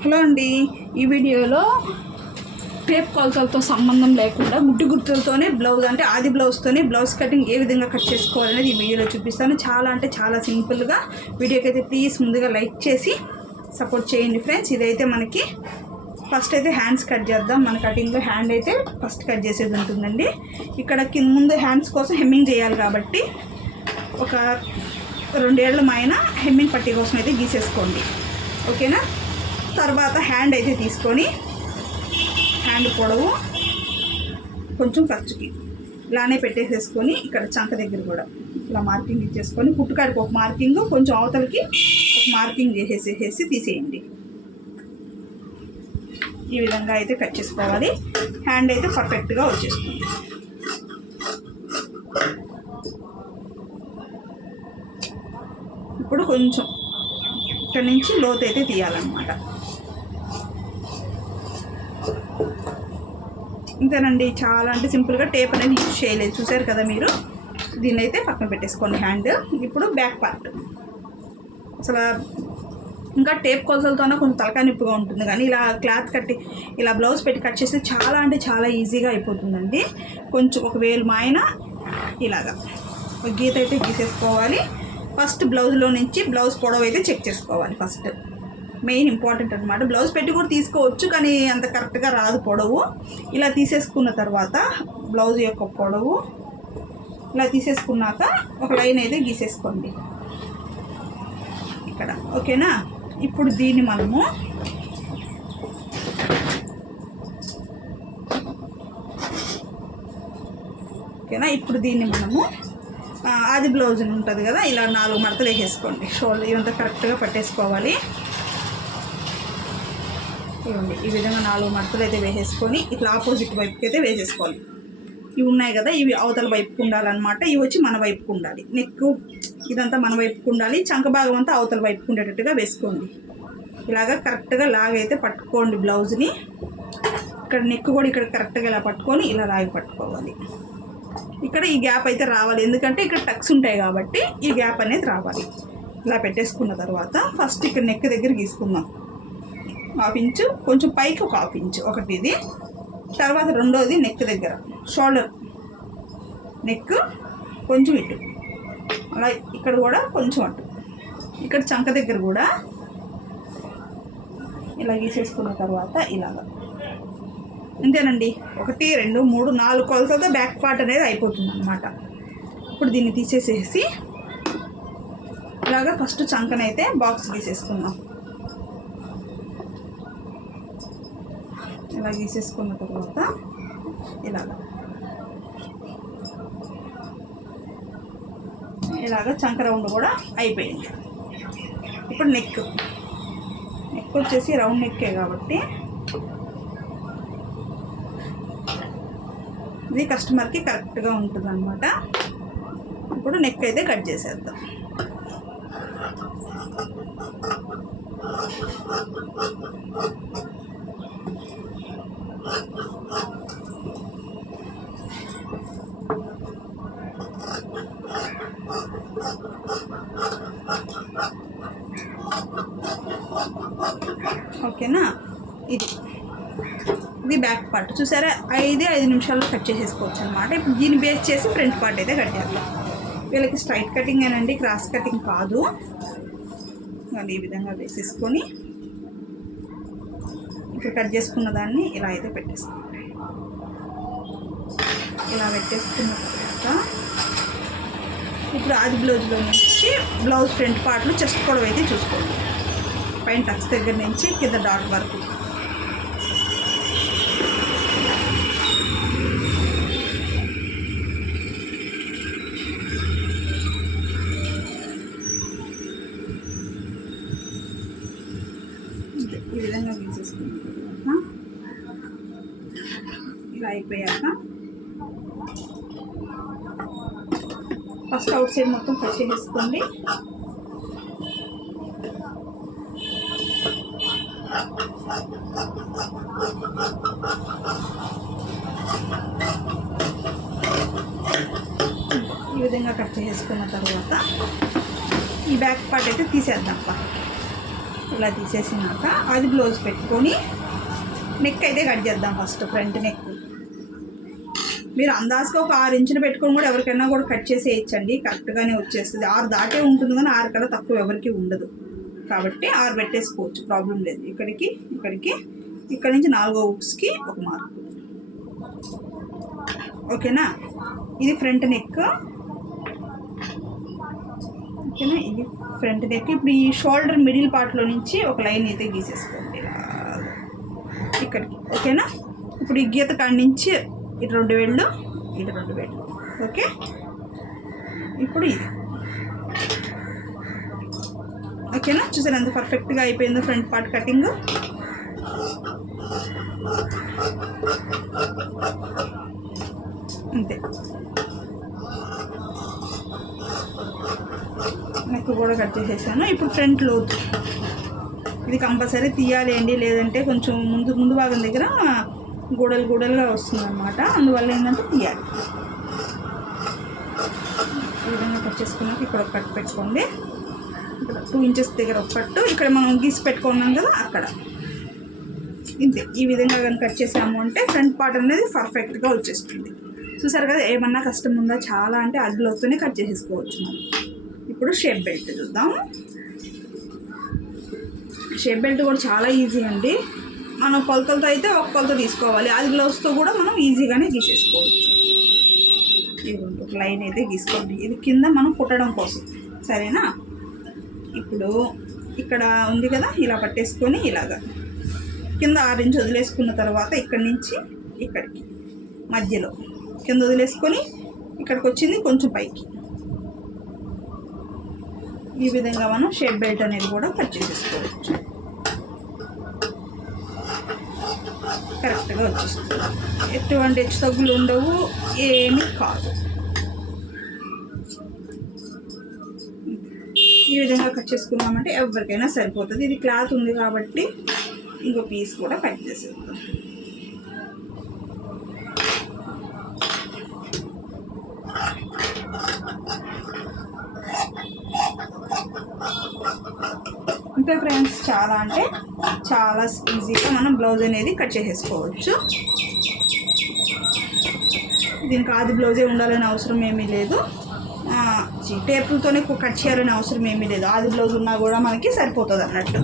Hello అండి. ఈ వీడియోలో టేప్ కొలతలతో సంబంధం లేకుండా గుడ్డు గుర్తులతోనే బ్లౌజ్ అంటే ఆది బ్లౌజ్తోనే బ్లౌజ్ కటింగ్ ఏ విధంగా కట్ చేసుకోవాలనేది ఈ వీడియోలో చూపిస్తాను. చాలా అంటే చాలా సింపుల్గా వీడియోకి అయితే ప్లీజ్ ముందుగా లైక్ చేసి సపోర్ట్ చేయండి ఫ్రెండ్స్ ఇదైతే మనకి ఫస్ట్ అయితే హ్యాండ్స్ కట్ చేద్దాం. మన కటింగ్లో హ్యాండ్ అయితే ఫస్ట్ కట్ చేసేది ఉంటుందండి. ఇక్కడ కింద ముందు హ్యాండ్స్ కోసం హెమ్మింగ్ చేయాలి కాబట్టి ఒక రెండేళ్ళ మైన హెమ్మింగ్ పట్టి కోసం అయితే గీసేసుకోండి. ఓకేనా? తర్వాత హ్యాండ్ అయితే తీసుకొని హ్యాండ్ పొడవు కొంచెం ఖర్చుకి ఇలానే పెట్టేసేసుకొని ఇక్కడ చంక దగ్గర కూడా ఇలా మార్కింగ్ ఇచ్చేసుకొని పుట్టుకాడికి ఒక మార్కింగ్ కొంచెం అవతలకి ఒక మార్కింగ్ చేసేసేసి తీసేయండి. ఈ విధంగా అయితే కట్ చేసుకోవాలి. హ్యాండ్ అయితే పర్ఫెక్ట్గా వచ్చేస్తుంది. ఇప్పుడు కొంచెం ఇక్కడ నుంచి లోతు అయితే తీయాలన్నమాట. ఇంతేనండి చాలా అంటే సింపుల్గా టేప్ అనేది యూజ్ చేయలేదు. చూసారు కదా మీరు? దీన్ని అయితే పక్కన పెట్టేసుకోండి హ్యాండ్. ఇప్పుడు బ్యాక్ పార్ట్. అసలు ఇంకా టేప్ కొలతలతోనే కొంచెం తలకాయ నొప్పిగా ఉంటుంది కానీ ఇలా క్లాత్ కట్టి ఇలా బ్లౌజ్ పెట్టి కట్ చేస్తే చాలా అంటే చాలా ఈజీగా అయిపోతుందండి. కొంచెం ఒక వేలు మాయన ఇలాగా. ఒక గీత అయితే గీసేసుకోవాలి. ఫస్ట్ బ్లౌజ్లో నుంచి బ్లౌజ్ పొడవు అయితే చెక్ చేసుకోవాలి ఫస్ట్. మెయిన్ ఇంపార్టెంట్ అనమాట బ్లౌజ్ పెట్టి కూడా తీసుకోవచ్చు కానీ అంత కరెక్ట్గా రాదు పొడవు. ఇలా తీసేసుకున్న తర్వాత బ్లౌజ్ యొక్క పొడవు ఇలా తీసేసుకున్నాక ఒక లైన్ అయితే గీసేసుకోండి. ఇక్కడ. ఓకేనా? ఇప్పుడు దీన్ని మనము ఓకేనా? ఇప్పుడు దీన్ని మనము అది బ్లౌజ్ ఉంటుంది కదా ఇలా నాలుగు మడతలు వేసేసుకోండి. షోల్డర్ ఇవంతా కరెక్ట్గా పట్టేసుకోవాలి. ఇవ్వండి ఈ విధంగా నాలుగు మడతలు అయితే వేసేసుకొని ఇట్లా ఆపోజిట్ వైపుకి అయితే వేసేసుకోవాలి. ఇవి ఉన్నాయి కదా ఇవి అవతల వైపుకు ఉండాలన్నమాట. ఇవి వచ్చి మన వైపుకు ఉండాలి. నెక్ ఇదంతా మన వైపుకు ఉండాలి. చంక భాగం అంతా అవతల వైపుకు ఉండేటట్టుగా వేసుకోండి. ఇలాగ కరెక్ట్గా లాగైతే పట్టుకోండి బ్లౌజ్ని ఇక్కడ నెక్ కూడా ఇక్కడ కరెక్ట్గా ఇలా పట్టుకొని ఇలా లాగి పట్టుకోవాలి. ఇక్కడ ఈ గ్యాప్ అయితే రావాలి. ఎందుకంటే ఇక్కడ టక్స్ ఉంటాయి కాబట్టి ఈ గ్యాప్ అనేది రావాలి. ఇలా పెట్టేసుకున్న తర్వాత ఫస్ట్ ఇక్కడ నెక్ దగ్గర గీసుకుందాం. హాఫ్ ఇంచు కొంచెం పైకి ఒక హాఫ్ ఇంచు. ఒకటి ఇది తర్వాత రెండోది నెక్ దగ్గర. షోల్డర్. నెక్ కొంచెం ఇటు. అలా ఇక్కడ కూడా కొంచెం అటు. ఇక్కడ చంక దగ్గర కూడా ఇలా గీసేసుకున్న తర్వాత ఇలాగా. అంతేనండి ఒకటి రెండు మూడు నాలుగు కొలతలతో బ్యాక్ పార్ట్ అనేది అయిపోతుంది అనమాట ఇప్పుడు దీన్ని తీసేసేసి ఇలాగా ఫస్ట్ చంకనైతే బాక్స్ తీసేసుకుందాం ఇలా గీసేసుకున్న తర్వాత ఇలాగ. ఇలాగ చంక రౌండ్ కూడా అయిపోయింది. ఇప్పుడు నెక్ నెక్ వచ్చేసి రౌండ్ నెక్కే కాబట్టి ఇది కస్టమర్కి కరెక్ట్గా ఉంటుంది అనమాట ఇప్పుడు నెక్ అయితే కట్ చేసేద్దాం. ఓకేనా ఇది ఇది బ్యాక్ పార్ట్. చూసారా? ఐదు ఐదు నిమిషాల్లో కట్ చేసేసుకోవచ్చు అనమాట ఇప్పుడు దీన్ని బేస్ చేసి ఫ్రంట్ పార్ట్ అయితే కట్ వీళ్ళకి స్ట్రైట్ కటింగ్ ఏనండి క్రాస్ కటింగ్ కాదు. అది ఈ విధంగా వేసేసుకొని ఇప్పుడు కట్ చేసుకున్న దాన్ని ఇలా అయితే పెట్టేసుకోండి ఇలా పెట్టేసుకున్న తర్వాత ఇప్పుడు ఆది బ్లౌజ్లో నుంచి బ్లౌజ్ ఫ్రంట్ పార్ట్లు చెస్ట్ పొడవు అయితే చూసుకోండి. పైన టక్స్ దగ్గర నుంచి కింద డాట్ వరకు ఇంతే, ఈ విధంగా గీసేసుకున్న తర్వాత ఇలా అయిపోయాక ఫస్ట్ అవుట్ సైడ్ మొత్తం ఫ్రెష్ చేసుకోండి ఈ విధంగా కట్ చేసుకున్న తర్వాత ఈ బ్యాక్ పార్ట్ అయితే తీసేద్దాం. ఇలా తీసేసినాక అది బ్లౌజ్ పెట్టుకొని నెక్ అయితే కట్ చేద్దాం ఫస్ట్ ఫ్రంట్ నెక్ మీరు అందాజుగా ఒక ఆరు ఇంచులు పెట్టుకొని కూడా ఎవరికైనా కూడా కట్ చేసి వేయచ్చండి కరెక్ట్గానే వచ్చేస్తుంది. ఆరు దాటే ఉంటుంది కానీ ఆరు కన్నా తక్కువ ఎవరికి ఉండదు. కాబట్టి ఆరు పెట్టేసుకోవచ్చు. ప్రాబ్లం లేదు. ఇక్కడికి ఇక్కడికి ఇక్కడ నుంచి నాలుగో ఉక్స్కి ఒక మార్క్. ఓకేనా ఇది ఫ్రంట్ నెక్ ఓకేనా ఇది ఫ్రంట్ నెక్ ఇప్పుడు ఈ షోల్డర్ మిడిల్ పార్ట్లో నుంచి ఒక లైన్ అయితే గీసేసుకోండి ఇక్కడికి ఓకేనా? ఇప్పుడు ఈ గీత కాడి నుంచి ఇటు రెండు వేళ్ళు ఇటు రెండు వేళ్ళు ఓకే? ఇప్పుడు ఇది. ఓకేనా? చూసారు ఎంత పర్ఫెక్ట్గా అయిపోయిందో ఫ్రంట్ పార్ట్ కటింగ్? అంతే. నెక్ కూడా కట్ చేసేసాను. ఇప్పుడు ఫ్రంట్ లోతు. ఇది కంపల్సరీ తీయాలి అండి లేదంటే కొంచెం ముందు ముందు భాగం దగ్గర గూడలు గూడలుగా వస్తుంది అనమాట అందువల్ల ఏంటంటే తీయాలి. ఈ విధంగా కట్ చేసుకున్నాక ఇక్కడ ఒక కట్ పెట్టుకోండి. ఇక్కడ టూ ఇంచెస్ దగ్గర ఒక కట్టు. ఇక్కడ మనం గీసి పెట్టుకున్నాం కదా అక్కడ. ఇంతే ఈ విధంగా కానీ కట్ చేసాము అంటే ఫ్రంట్ పార్ట్ అనేది పర్ఫెక్ట్గా వచ్చేస్తుంది. చూసారు కదా ఏమన్నా కష్టం ఉందా చాలా అంటే అడ్లోతోనే కట్ చేసేసుకోవచ్చు మనం. ఇప్పుడు షేప్ బెల్ట్ చూద్దాం. షేప్ బెల్ట్ కూడా చాలా ఈజీ అండి. మనం కొలతలతో అయితే ఒక కొలత తీసుకోవాలి. అది గ్లౌస్తో కూడా మనం ఈజీగానే గీసేసుకోవచ్చు. ఇదిగోండి ఒక లైన్ అయితే గీసుకోండి. ఇది కింద మనం కుట్టడం కోసం. సరేనా? ఇప్పుడు ఇక్కడ ఉంది కదా ఇలా పట్టేసుకొని ఇలాగా. కింద ఆరు వదిలేసుకున్న తర్వాత ఇక్కడి నుంచి ఇక్కడికి మధ్యలో. కింద వదిలేసుకొని ఇక్కడికి వచ్చింది కొంచెం పైకి. ఈ విధంగా మనం షేప్ బెల్ట్ అనేది కూడా కట్ చేసేసుకోవచ్చు. కరెక్ట్గా వచ్చేస్తుంది. ఎటువంటి హెచ్చు తగ్గులు ఉండవు ఏమీ కాదు. ఈ విధంగా కట్ చేసుకున్నామంటే ఎవరికైనా సరిపోతుంది. ఇది క్లాత్ ఉంది కాబట్టి ఇంకో పీస్ కూడా కట్ చేసేద్దాం. అంతే ఫ్రెండ్స్ చాలా అంటే చాలా ఈజీగా మనం బ్లౌజ్ అనేది కట్ చేసేసుకోవచ్చు. దీనికి ఆది బ్లౌజే ఉండాలని అవసరం ఏమీ లేదు. ఆ, టేపులతోనే కట్ చేయాలని అవసరం ఏమీ లేదు. ఆది బ్లౌజ్ ఉన్నా కూడా మనకి సరిపోతుంది అన్నట్టు.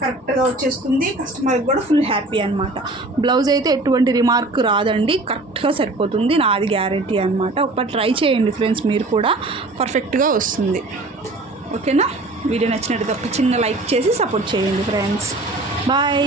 కరెక్ట్గా వచ్చేస్తుంది. కస్టమర్కి కూడా ఫుల్ హ్యాపీ అనమాట బ్లౌజ్ అయితే ఎటువంటి రిమార్క్ రాదండి. కరెక్ట్గా సరిపోతుంది. నాది గ్యారంటీ అనమాట ఒకటి ట్రై చేయండి ఫ్రెండ్స్ మీరు కూడా. పర్ఫెక్ట్గా వస్తుంది. ఓకేనా? వీడియో నచ్చినట్టు ఒక చిన్న లైక్ చేసి సపోర్ట్ చేయండి ఫ్రెండ్స్ బాయ్